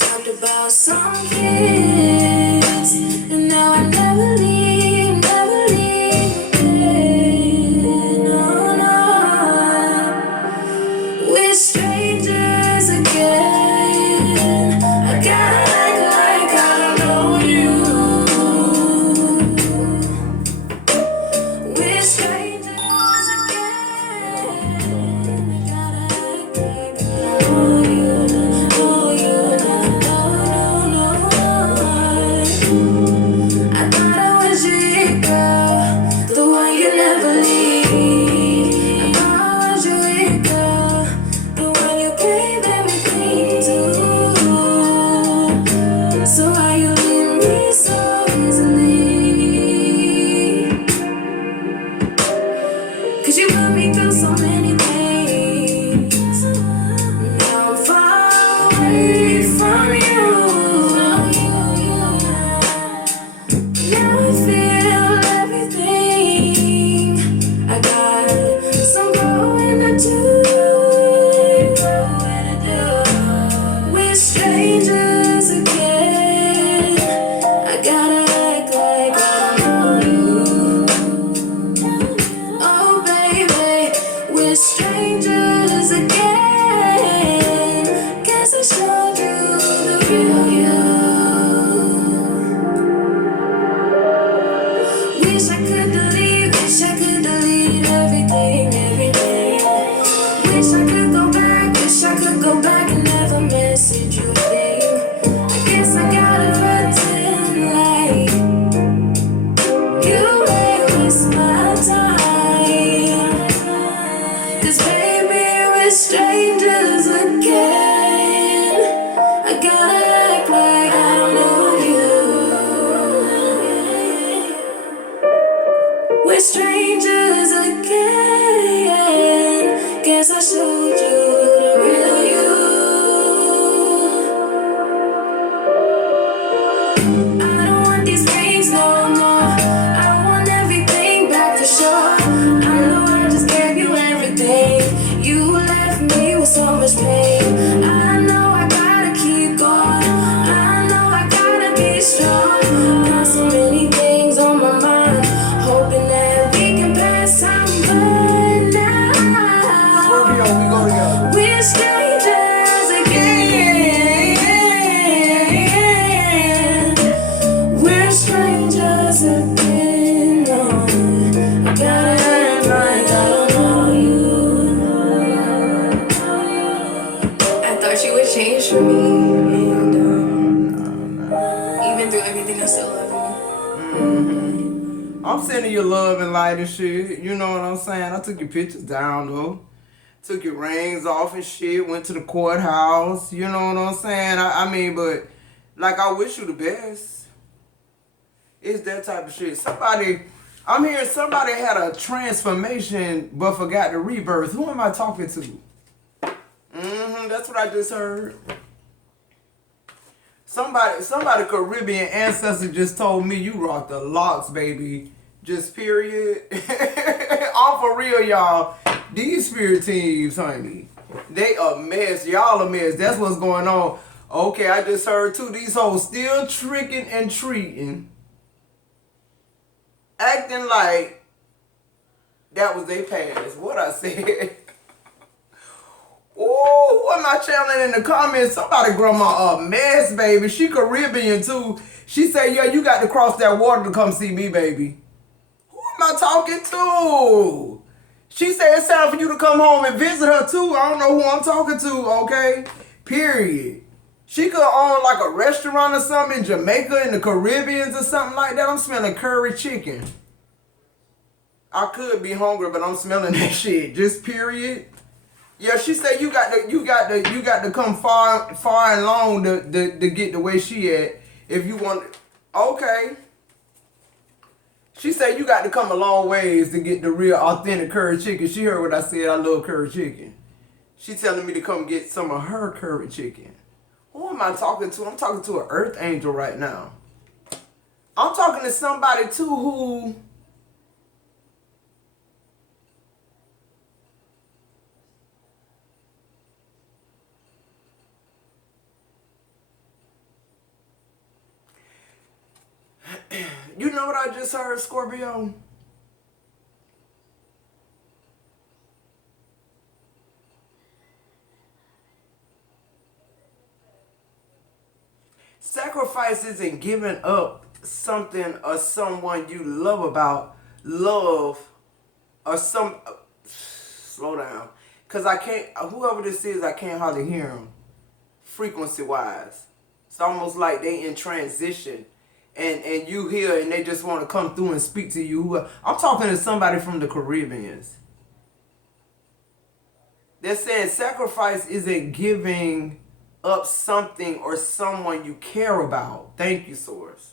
talked about some kids, and now I never leave again. No, no. We're strangers again. I gotta act like I don't know you. We're strangers again. I gotta act like I don't know you. Know you, no, no, no. I thought I was your girl, the one you never leave. I thought I was your girl, the one you gave everything to. So why you leave me so easily? 'Cause you put me through so many things. Now I'm far away from you. Now I feel everything. I got some growing to do. We're strangers again. I gotta act like I don't know you. Oh baby, we're strangers again. Guess I showed you the real you. Wish I could delete everything, everything. Wish I could go back and never message you again. I guess I gotta pretend like you ain't waste my time. 'Cause baby, we're strangers again. I gotta act like I don't know you. We're strangers again. Guess I showed you the real you. I don't want these rings no more. I want everything back for sure. I know I just gave you everything. You left me with so much pain. I know I gotta keep going. I know I gotta be strong. Got so many things on my mind, hoping that we can pass time by now. Scorpio, we go together. We're strangers again. We're strangers again. No, I gotta act like I don't know you. I thought you would change for me, and even through everything, I still love you. I'm sending you love and light and shit. You know what I'm saying? I took your pictures down though. Took your rings off and shit. Went to the courthouse. You know what I'm saying? I mean, but like I wish you the best. It's that type of shit. I'm hearing somebody had a transformation but forgot the rebirth. Who am I talking to? That's what I just heard. Somebody Caribbean ancestor just told me you rock the locks, baby. Just period. All for real, y'all. These spirit teams, honey, they a mess. Y'all a mess. That's what's going on. Okay, I just heard too. These hoes still tricking and treating, acting like that was their past. What I said. Ooh, who am I channeling in the comments? Somebody grandma a mess, baby. She Caribbean too. She say, yeah, you got to cross that water to come see me, baby. Who am I talking to? She said it's time for you to come home and visit her too. I don't know who I'm talking to, okay? Period. She could own like a restaurant or something in Jamaica, in the Caribbeans or something like that. I'm smelling curry chicken. I could be hungry, but I'm smelling that shit. Just period. Yeah, she said you got to come far and long to get the way she at. If you want, okay. She said you got to come a long ways to get the real authentic curry chicken. She heard what I said. I love curry chicken. She telling me to come get some of her curry chicken. Who am I talking to? I'm talking to an earth angel right now. I'm talking to somebody too who You know what I just heard, Scorpio? Sacrifice isn't giving up something or someone you love, or some. Slow down. Because I can't, whoever this is, I can't hardly hear them frequency wise. It's almost like they in transition. And you hear and they just want to come through and speak to you. I'm talking to somebody from the Caribbeans. They're saying sacrifice isn't giving up something or someone you care about. Thank you, Source.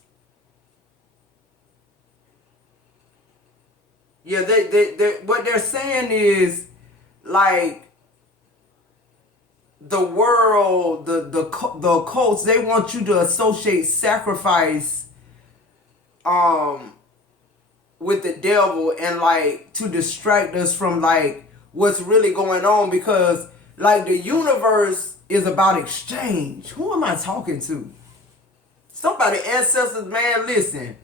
Yeah, they what they're saying is like the world, the cults, they want you to associate sacrifice with the devil and like to distract us from like what's really going on, because like the universe is about exchange. Who am I talking to? Somebody, ancestors, man, listen.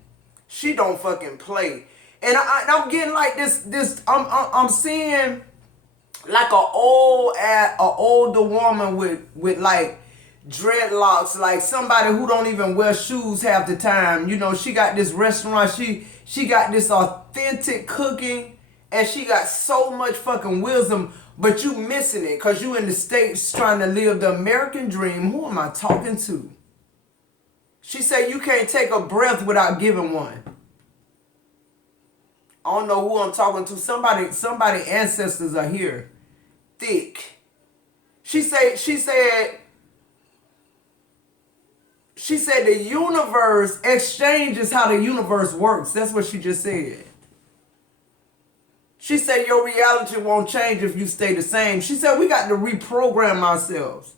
She don't fucking play. And I'm getting like I'm seeing like a older woman with like dreadlocks, like somebody who don't even wear shoes half the time. You know, she got this restaurant, she got this authentic cooking, and she got so much fucking wisdom, but you missing it because you in the States trying to live the American dream. Who am I talking to? She said you can't take a breath without giving one. I don't know who I'm talking to. Somebody ancestors are here. Thick. She said the universe, exchange is how the universe works. That's what she just said. She said your reality won't change if you stay the same. She said we got to reprogram ourselves.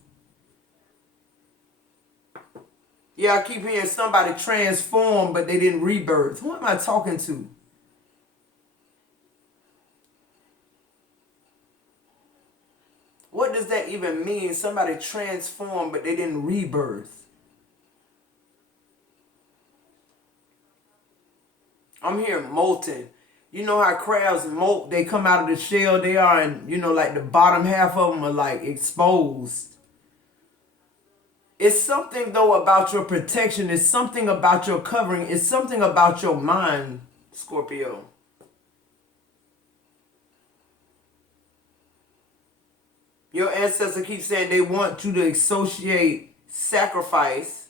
Yeah, I keep hearing somebody transform, but they didn't rebirth. Who am I talking to? What does that even mean? Somebody transformed, but they didn't rebirth. I'm hearing molten. You know how crabs molt, they come out of the shell they are, and you know, like the bottom half of them are like exposed. It's something though about your protection. It's something about your covering. It's something about your mind, Scorpio. Your ancestors keep saying they want you to associate sacrifice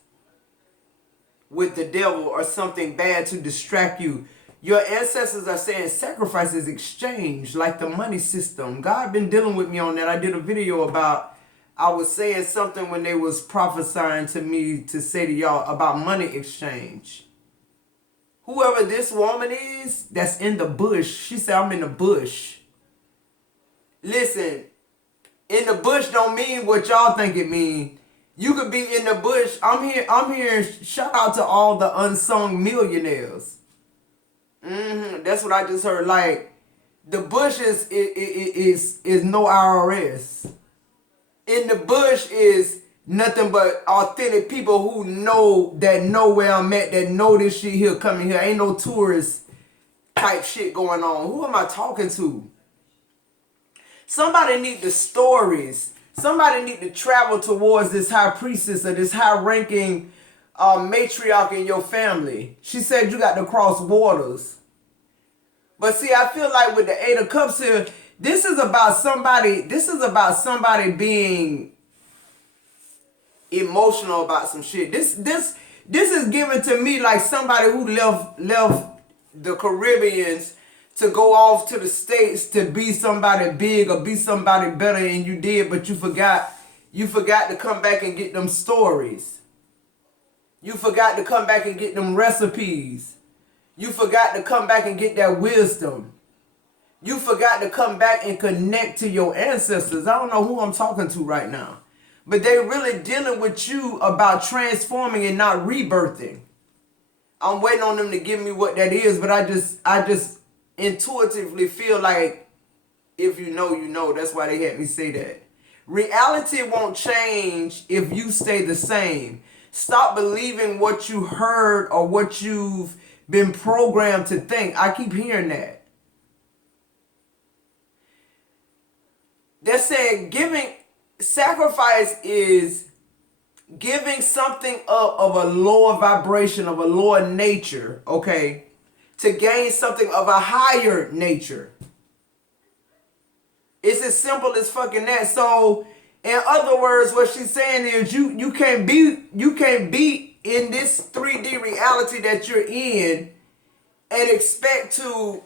with the devil or something bad to distract you. Your ancestors are saying sacrifice is exchange, like the money system. God been dealing with me on that. I did a video about, I was saying something when they was prophesying to me to say to y'all about money exchange. Whoever this woman is that's in the bush, she said, I'm in the bush. Listen, in the bush don't mean what y'all think it mean. You could be in the bush. I'm here. Shout out to all the unsung millionaires. That's what I just heard. Like the bush is no IRS. In the bush is nothing but authentic people who know where I'm at, that know this shit here coming here. Ain't no tourist type shit going on. Who am I talking to? Somebody need the stories. Somebody need to travel towards this high priestess or this high ranking matriarch in your family. She said you got to cross waters. But see, I feel like with the Eight of Cups here, this is about somebody being emotional about some shit. This is given to me like somebody who left the Caribbeans to go off to the States to be somebody big or be somebody better than you did, but you forgot to come back and get them stories. You forgot to come back and get them recipes. You forgot to come back and get that wisdom. You forgot to come back and connect to your ancestors. I don't know who I'm talking to right now, but they really dealing with you about transforming and not rebirthing. I'm waiting on them to give me what that is, but I just intuitively feel like if you know, you know. That's why they had me say that. Reality won't change if you stay the same. Stop believing what you heard or what you've been programmed to think. I keep hearing that. They're saying sacrifice is giving something up of a lower vibration, of a lower nature, okay, to gain something of a higher nature. It's as simple as fucking that. So, in other words, what she's saying is you can't be in this 3D reality that you're in and expect to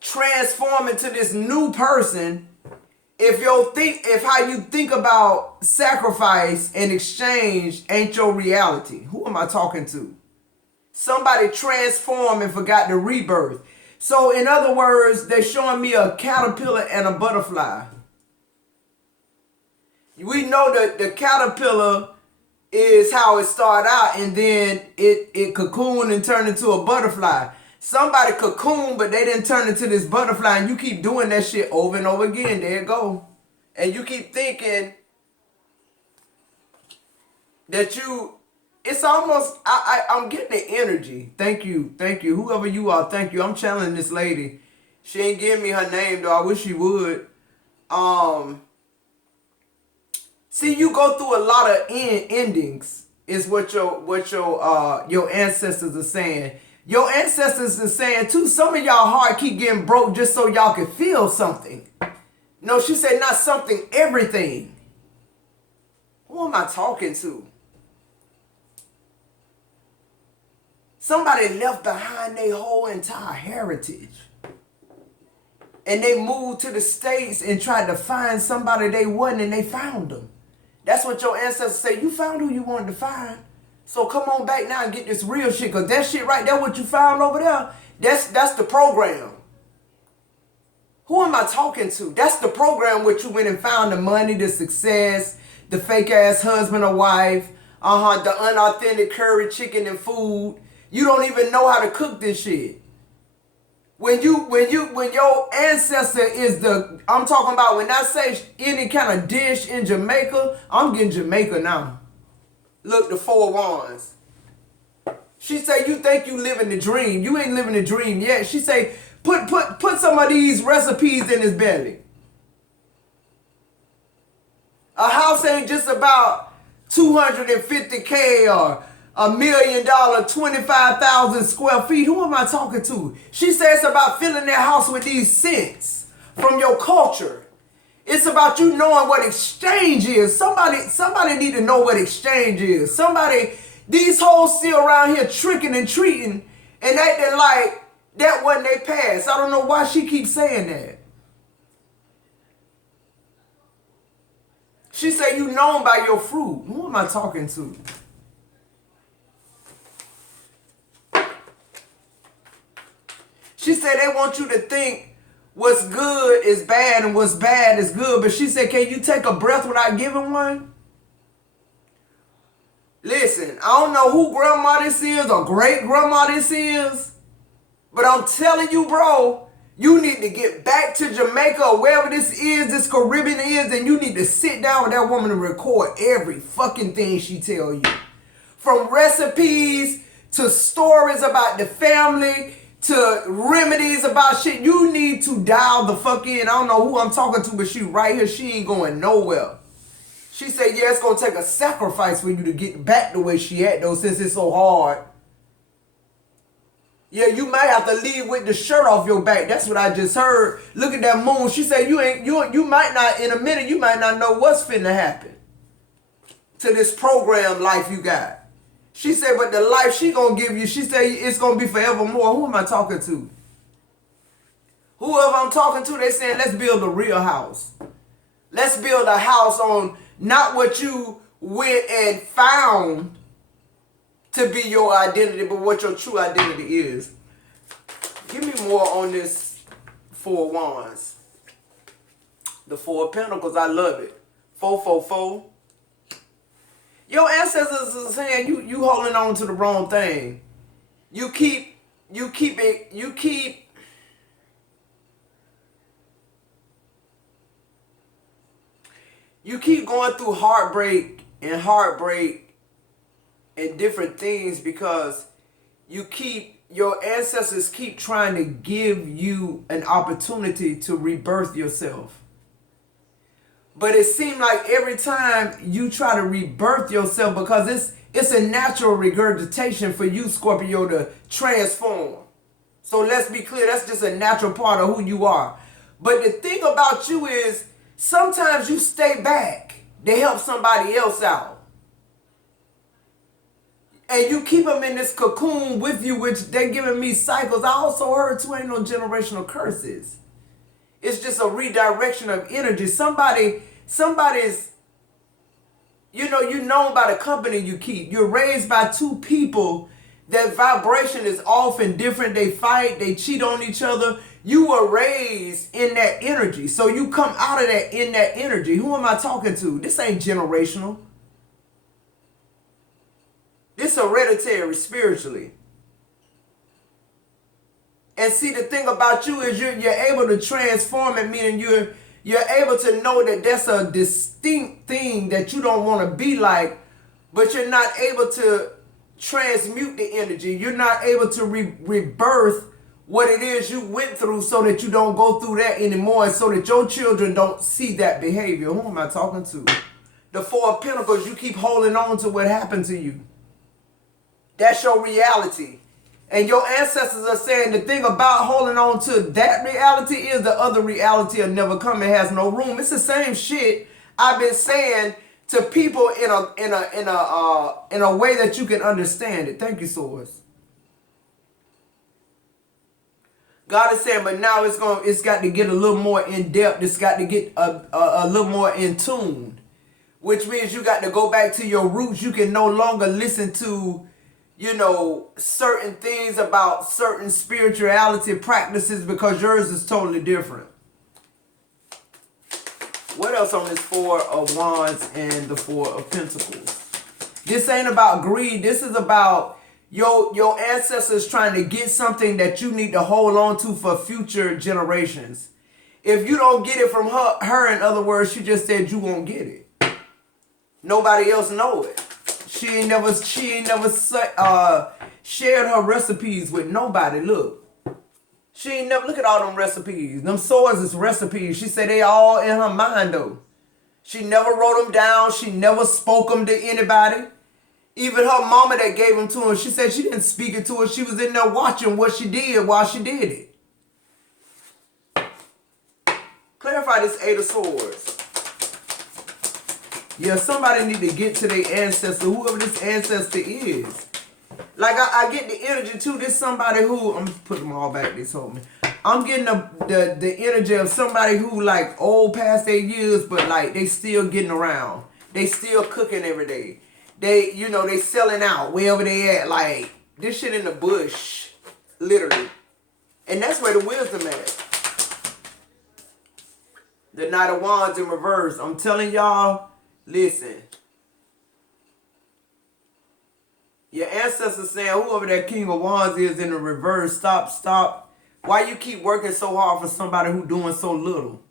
transform into this new person if how you think about sacrifice and exchange ain't your reality. Who am I talking to? Somebody transformed and forgot the rebirth. So in other words, they're showing me a caterpillar and a butterfly. We know that the caterpillar is how it started out, and then it cocooned and turned into a butterfly. Somebody cocooned, but they didn't turn into this butterfly, and you keep doing that shit over and over again. There you go. And you keep thinking that it's almost, I'm getting the energy. Thank you. Whoever you are, thank you. I'm channeling this lady. She ain't giving me her name, though. I wish she would. See, you go through a lot of endings, is what your ancestors are saying. Your ancestors are saying, too, some of y'all heart keep getting broke just so y'all can feel something. No, she said not something, everything. Who am I talking to? Somebody left behind their whole entire heritage. And they moved to the States and tried to find somebody they wasn't, and they found them. That's what your ancestors say. You found who you wanted to find. So come on back now and get this real shit. Because that shit right there, what you found over there, that's the program. Who am I talking to? That's the program which you went and found the money, the success, the fake ass husband or wife, the unauthentic curry chicken and food. You don't even know how to cook this shit. When your ancestor is I'm talking about, when I say any kind of dish in Jamaica, I'm getting Jamaica now. Look, the 4 wands. She say, you think you living the dream. You ain't living the dream yet. She say, put some of these recipes in his belly. A house ain't just about $250K or $1 million, 25,000 square feet. Who am I talking to? She says it's about filling that house with these scents from your culture. It's about you knowing what exchange is. Somebody need to know what exchange is. These hoes still around here tricking and treating and acting like that wasn't they past. I don't know why she keeps saying that. She say you known by your fruit. Who am I talking to? She said they want you to think what's good is bad and what's bad is good. But she said, can you take a breath without giving one? Listen, I don't know who grandma this is or great grandma this is. But I'm telling you, bro, you need to get back to Jamaica or wherever this is, this Caribbean is, and you need to sit down with that woman and record every fucking thing she tell you. From recipes to stories about the family to remedies about shit. You need to dial the fuck in. I don't know who I'm talking to, but she right here. She ain't going nowhere. She said, yeah, it's going to take a sacrifice for you to get back the way she at, though, since it's so hard. Yeah, you might have to leave with the shirt off your back. That's what I just heard. Look at that moon. She said you might not, in a minute, you might not know what's finna happen to this program life you got. She said, but the life she gonna give you, she said it's gonna be forevermore. Who am I talking to? Whoever I'm talking to, they saying, let's build a real house. Let's build a house on not what you went and found to be your identity, but what your true identity is. Give me more on this 4 wands. The 4 of Pentacles, I love it. 444. Your ancestors are saying you holding on to the wrong thing. You keep going through heartbreak and different things because your ancestors keep trying to give you an opportunity to rebirth yourself. But it seemed like every time you try to rebirth yourself, because it's a natural regurgitation for you, Scorpio, to transform. So let's be clear, that's just a natural part of who you are. But the thing about you is, sometimes you stay back to help somebody else out. And you keep them in this cocoon with you, which they're giving me cycles. I also heard too, ain't no generational curses. It's just a redirection of energy. Somebody's, you're known by the company you keep. You're raised by two people that vibration is off and different. They fight, they cheat on each other. You were raised in that energy. So you come out of that in that energy. Who am I talking to? This ain't generational. This hereditary spiritually. And see, the thing about you is you're able to transform it, meaning you're able to know that that's a distinct thing that you don't want to be like, but you're not able to transmute the energy. You're not able to rebirth what it is you went through so that you don't go through that anymore, and so that your children don't see that behavior. Who am I talking to? The Four of Pentacles, you keep holding on to what happened to you. That's your reality. And your ancestors are saying the thing about holding on to that reality is the other reality will never come. It has no room. It's the same shit I've been saying to people in a way that you can understand it. Thank you, Swords. God is saying, but now it's got to get a little more in depth. It's got to get a little more in tune, which means you got to go back to your roots. You can no longer listen to, certain things about certain spirituality practices because yours is totally different. What else on this Four of Wands and the Four of Pentacles? This ain't about greed. This is about your ancestors trying to get something that you need to hold on to for future generations. If you don't get it from her, in other words, she just said you won't get it. Nobody else know it. She ain't never shared her recipes with nobody. Look. She ain't never, look at all them recipes. Them swords is recipes. She said they all in her mind though. She never wrote them down. She never spoke them to anybody. Even her mama that gave them to her, she said she didn't speak it to her. She was in there watching what she did while she did it. Clarify this Eight of Swords. Yeah, somebody need to get to their ancestor, whoever this ancestor is. Like, I get the energy, too. This somebody who, I'm putting them all back, this whole man. I'm getting the energy of somebody who, like, old past their years, but, like, they still getting around. They still cooking every day. They, they selling out wherever they at. Like, this shit in the bush, literally. And that's where the wisdom at. The Knight of Wands in reverse. I'm telling y'all, listen. Your ancestors saying whoever that King of Wands is in the reverse, stop. Why you keep working so hard for somebody who doing so little?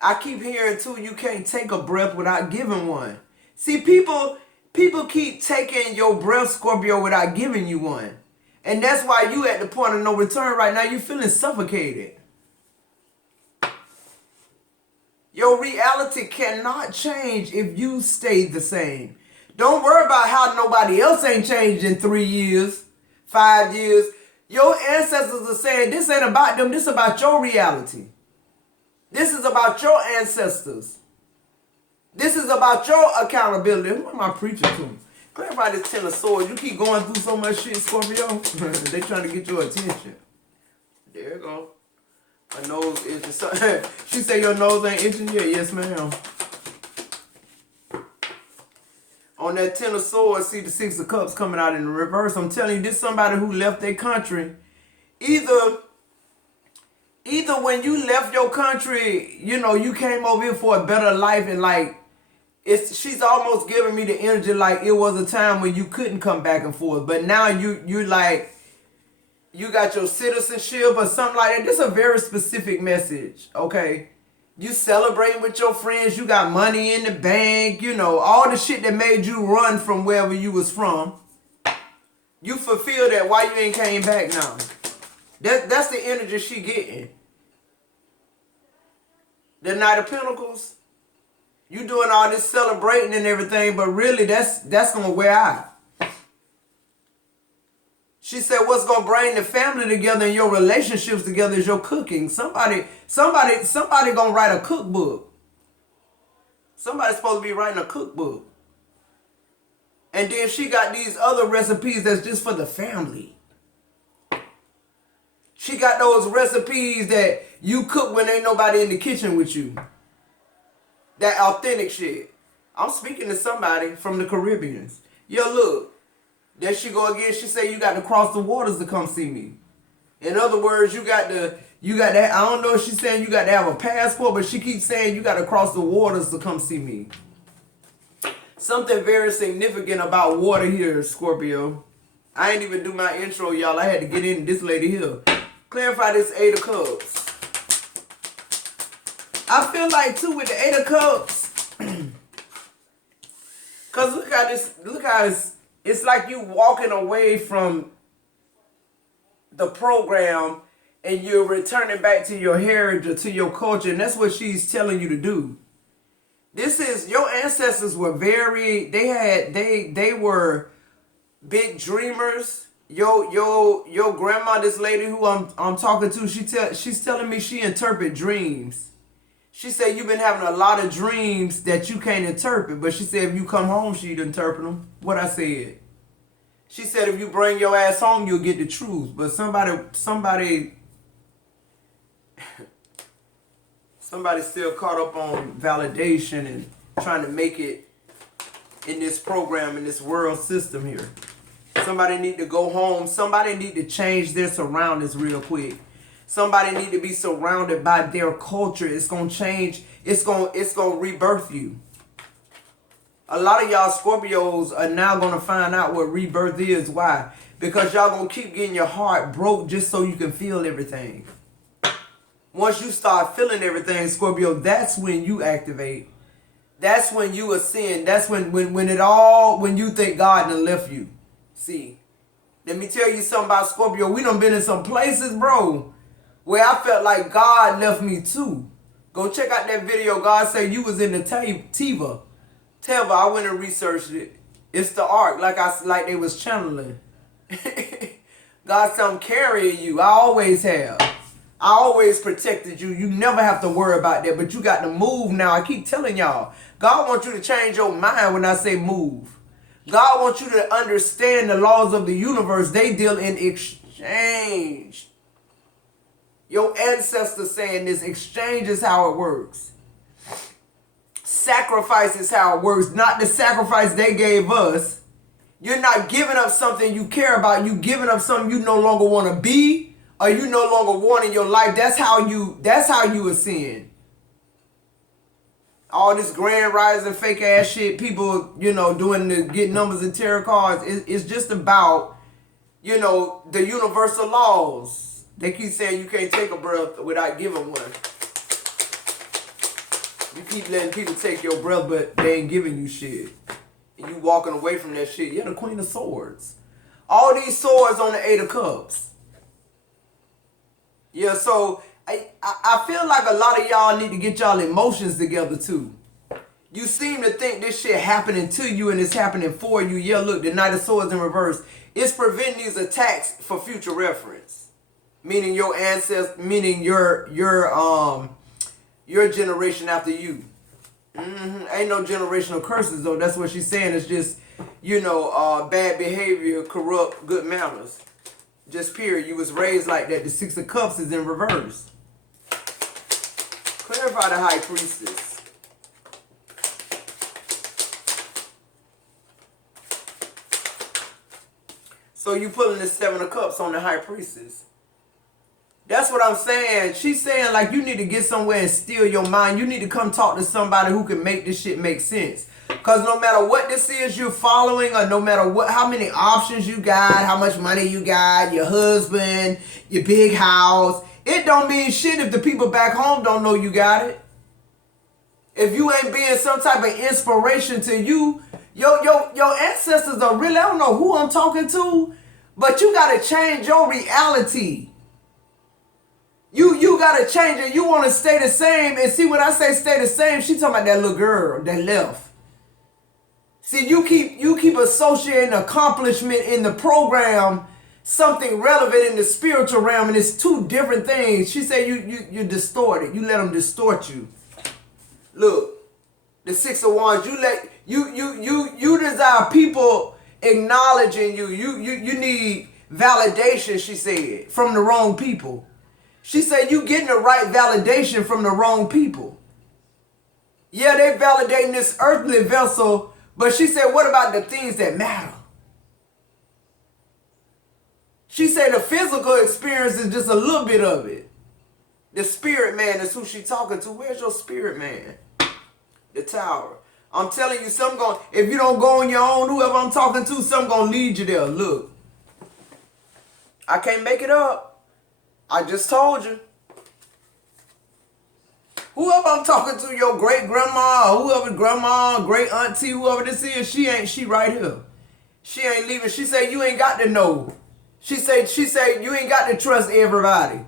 I keep hearing too, you can't take a breath without giving one. See, people keep taking your breath, Scorpio, without giving you one. And that's why you at the point of no return right now. You feeling suffocated. Your reality cannot change if you stay the same. Don't worry about how nobody else ain't changed in 3 years, 5 years. Your ancestors are saying this ain't about them. This is about your reality. This is about your ancestors. This is about your accountability. Who am I preaching to? Clarify this Ten of Swords. You keep going through so much shit, Scorpio. They trying to get your attention. There you go. My nose itching. She said your nose ain't itching yet. Yes, ma'am. On that Ten of Swords, see the Six of Cups coming out in the reverse. I'm telling you, this is somebody who left their country. Either when you left your country, you came over here for a better life, and like, she's almost giving me the energy like it was a time when you couldn't come back and forth. But now you like, you got your citizenship or something like that. This is a very specific message, okay? You celebrating with your friends. You got money in the bank. All the shit that made you run from wherever you was from. You fulfilled that. Why you ain't came back now? That's the energy she getting. The Knight of Pentacles. You doing all this celebrating and everything, but really that's gonna wear out. She said, what's gonna bring the family together and your relationships together is your cooking. Somebody gonna write a cookbook. Somebody's supposed to be writing a cookbook. And then she got these other recipes that's just for the family. She got those recipes that you cook when ain't nobody in the kitchen with you. That authentic shit. I'm speaking to somebody from the Caribbeans. Yo, look. There she go again. She say you got to cross the waters to come see me. In other words, you got to, I don't know if she's saying you got to have a passport, but she keeps saying you got to cross the waters to come see me. Something very significant about water here, Scorpio. I ain't even do my intro, y'all. I had to get in this lady here. Clarify this 8 of Cups. I feel like, too, with the 8 of Cups, because look how it's like you walking away from the program and you're returning back to your heritage or to your culture, and that's what she's telling you to do. This is, your ancestors were they were big dreamers. Your grandma, this lady who I'm talking to, she's telling me she interpret dreams. She said you've been having a lot of dreams that you can't interpret, but she said if you come home, she'd interpret them. What I said. She said if you bring your ass home, you'll get the truth. But somebody still caught up on validation and trying to make it in this program, in this world system here. Somebody need to go home. Somebody need to change their surroundings real quick. Somebody need to be surrounded by their culture. It's going to change. It's going to rebirth you. A lot of y'all Scorpios are now going to find out what rebirth is. Why? Because y'all going to keep getting your heart broke just so you can feel everything. Once you start feeling everything, Scorpio, that's when you activate. That's when you ascend. That's when you think God done left you. See, let me tell you something about Scorpio. We done been in some places, bro, where I felt like God left me too. Go check out that video. God said you was in the Teva. I went and researched it. It's the ark, like they was channeling. God said I'm carrying you. I always have. I always protected you. You never have to worry about that. But you got to move now. I keep telling y'all. God wants you to change your mind when I say move. God wants you to understand the laws of the universe. They deal in exchange. Your ancestors saying this, exchange is how it works. Sacrifice is how it works. Not the sacrifice they gave us. You're not giving up something you care about. You giving up something you no longer want to be, or you no longer want in your life. That's how you ascend. All this grand rising fake ass shit, people, doing the get numbers and tarot cards, it's just about, the universal laws. They keep saying you can't take a breath without giving one. You keep letting people take your breath, but they ain't giving you shit. And you walking away from that shit. You're the Queen of Swords. All these swords on the 8 of Cups. Yeah, so I feel like a lot of y'all need to get y'all emotions together too. You seem to think this shit happening to you and it's happening for you. Yeah, look, the Knight of Swords in reverse. It's preventing these attacks for future reference. Meaning your ancestors, meaning your generation after you. Ain't no generational curses though. That's what she's saying. It's just, bad behavior, corrupt good manners. Just period. You was raised like that. The 6 of Cups is in reverse. Clarify the High Priestess. So you pulling the 7 of Cups on the High Priestess. That's what I'm saying. She's saying like you need to get somewhere and steal your mind. You need to come talk to somebody who can make this shit make sense. Because no matter what this is you're following, or no matter how many options you got, how much money you got, your husband, your big house, it don't mean shit if the people back home don't know you got it. If you ain't being some type of inspiration to you, your ancestors are really, I don't know who I'm talking to, But you got to change your reality. You got to change it. You want to stay the same. And see, when I say stay the same, she talking about that little girl that left. See, you keep associating accomplishment in the program, something relevant in the spiritual realm, and it's two different things. She said you distort it. You let them distort you. Look, the Six of Wands, you desire people acknowledging you. You need validation, she said, from the wrong people. She said you getting the right validation from the wrong people. Yeah, they validating this earthly vessel, but she said, what about the things that matter? She said the physical experience is just a little bit of it. The spirit man is who she talking to. Where's your spirit man? The Tower. I'm telling you, if you don't go on your own, whoever I'm talking to, something gonna lead you there. Look, I can't make it up. I just told you. Whoever I'm talking to, your great grandma, or whoever grandma, great auntie, whoever this is, she right here. She ain't leaving. She said you ain't got to know. She said you ain't got to trust everybody.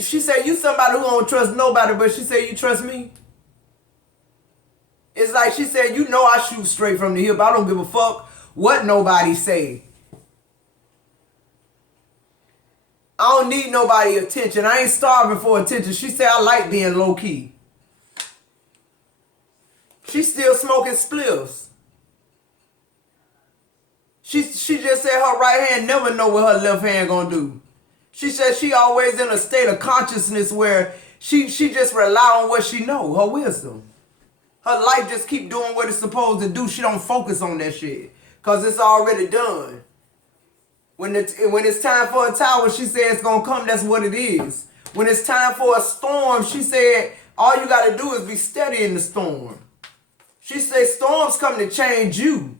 She said you somebody who don't trust nobody, but she said you trust me. It's like she said, you know I shoot straight from the hip. I don't give a fuck what nobody say. I don't need nobody attention. I ain't starving for attention. She said I like being low key. She's still smoking spliffs. She just said her right hand never know what her left hand gonna do. She said she always in a state of consciousness where she just rely on what she know, her wisdom. Her life just keep doing what it's supposed to do. She don't focus on that shit because it's already done. When it's time for a tower, she said it's going to come. That's what it is. When it's time for a storm, she said all you got to do is be steady in the storm. She said storms come to change you.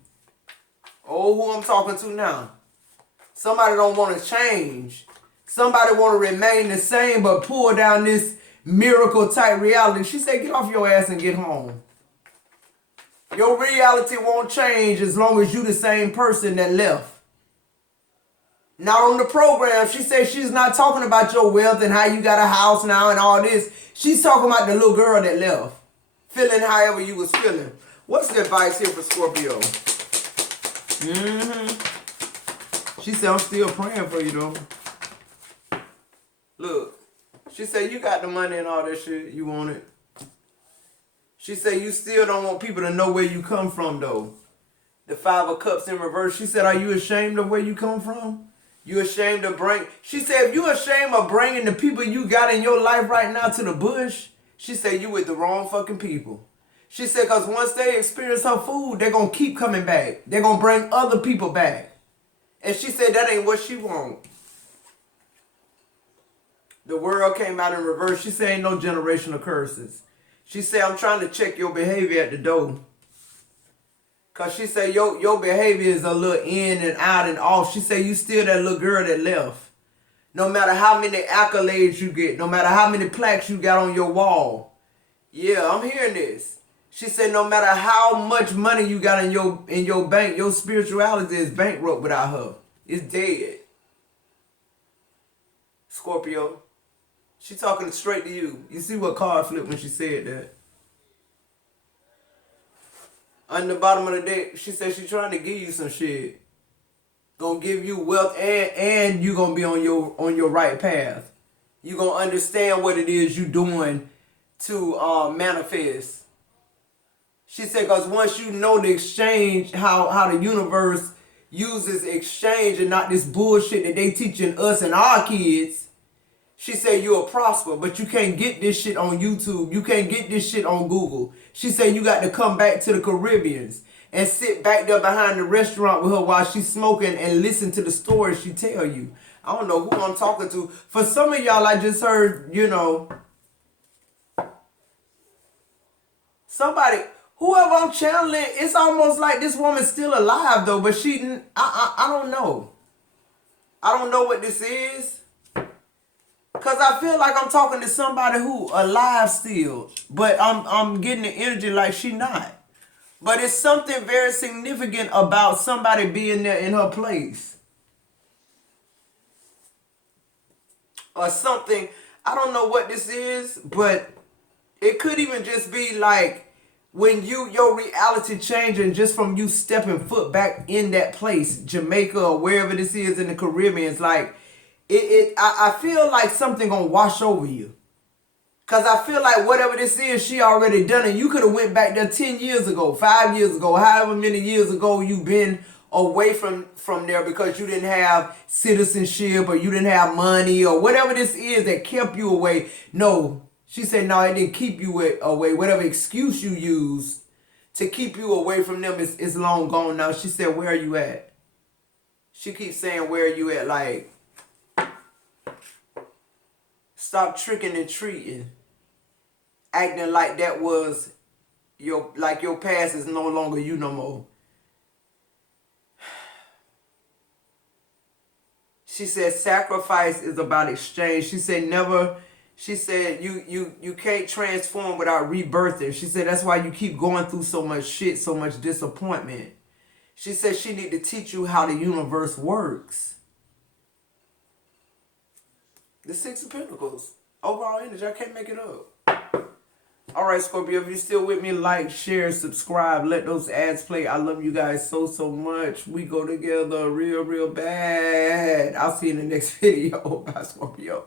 Oh, who I'm talking to now. Somebody don't want to change. Somebody want to remain the same but pull down this miracle type reality. She said get off your ass and get home. Your reality won't change as long as you the same person that left. Not on the program. She said she's not talking about your wealth and how you got a house now and all this. She's talking about the little girl that left. Feeling however you was feeling. What's the advice here for Scorpio? She said I'm still praying for you though. Look. She said you got the money and all that shit. You want it. She said you still don't want people to know where you come from though. The Five of Cups in reverse. She said, are you ashamed of where you come from? You ashamed of she said, if you ashamed of bringing the people you got in your life right now to the bush, she said, you with the wrong fucking people. She said, because once they experience her food, they're going to keep coming back. They're going to bring other people back. And she said, that ain't what she want. The world came out in reverse. She said, ain't no generational curses. She said, I'm trying to check your behavior at the door. Because she said your behavior is a little in and out and off. She said you still that little girl that left. No matter how many accolades you get. No matter how many plaques you got on your wall. Yeah, I'm hearing this. She said no matter how much money you got in your bank, your spirituality is bankrupt without her. It's dead. Scorpio. She talking straight to you. You see what card flipped when she said that. On the bottom of the deck, she said she's trying to give you some shit. Gonna give you wealth and you gonna be on your right path. You gonna understand what it is you doing to manifest. She said, because once you know the exchange, how the universe uses exchange and not this bullshit that they teaching us and our kids, she said you'll prosper, but you can't get this shit on YouTube. You can't get this shit on Google. She said you got to come back to the Caribbeans and sit back there behind the restaurant with her while she's smoking and listen to the stories she tell you. I don't know who I'm talking to. For some of y'all, I just heard, somebody, whoever I'm channeling, it's almost like this woman's still alive though, but I don't know. I don't know what this is. Because I feel like I'm talking to somebody who alive still. But I'm getting the energy like she not. But it's something very significant about somebody being there in her place. or something. I don't know what this is, but it could even just be like when your reality changing just from you stepping foot back in that place, Jamaica or wherever this is in the Caribbean. It's like I feel like something gonna wash over you. Cause I feel like whatever this is, she already done it. You could have went back there 10 years ago, 5 years ago, however many years ago you've been away from there because you didn't have citizenship or you didn't have money or whatever this is that kept you away. No, she said no, it didn't keep you away. Whatever excuse you used to keep you away from them is long gone now. She said, where are you at? She keeps saying, where are you at? Like, stop tricking and treating. Acting like that was your past is no longer you no more. She said sacrifice is about exchange. She said never. She said you can't transform without rebirthing. She said that's why you keep going through so much shit, so much disappointment. She said she need to teach you how the universe works. The Six of Pentacles. Overall energy, I can't make it up. All right, Scorpio, if you're still with me, like, share, subscribe. Let those ads play. I love you guys so, so much. We go together real, real bad. I'll see you in the next video. Bye, Scorpio.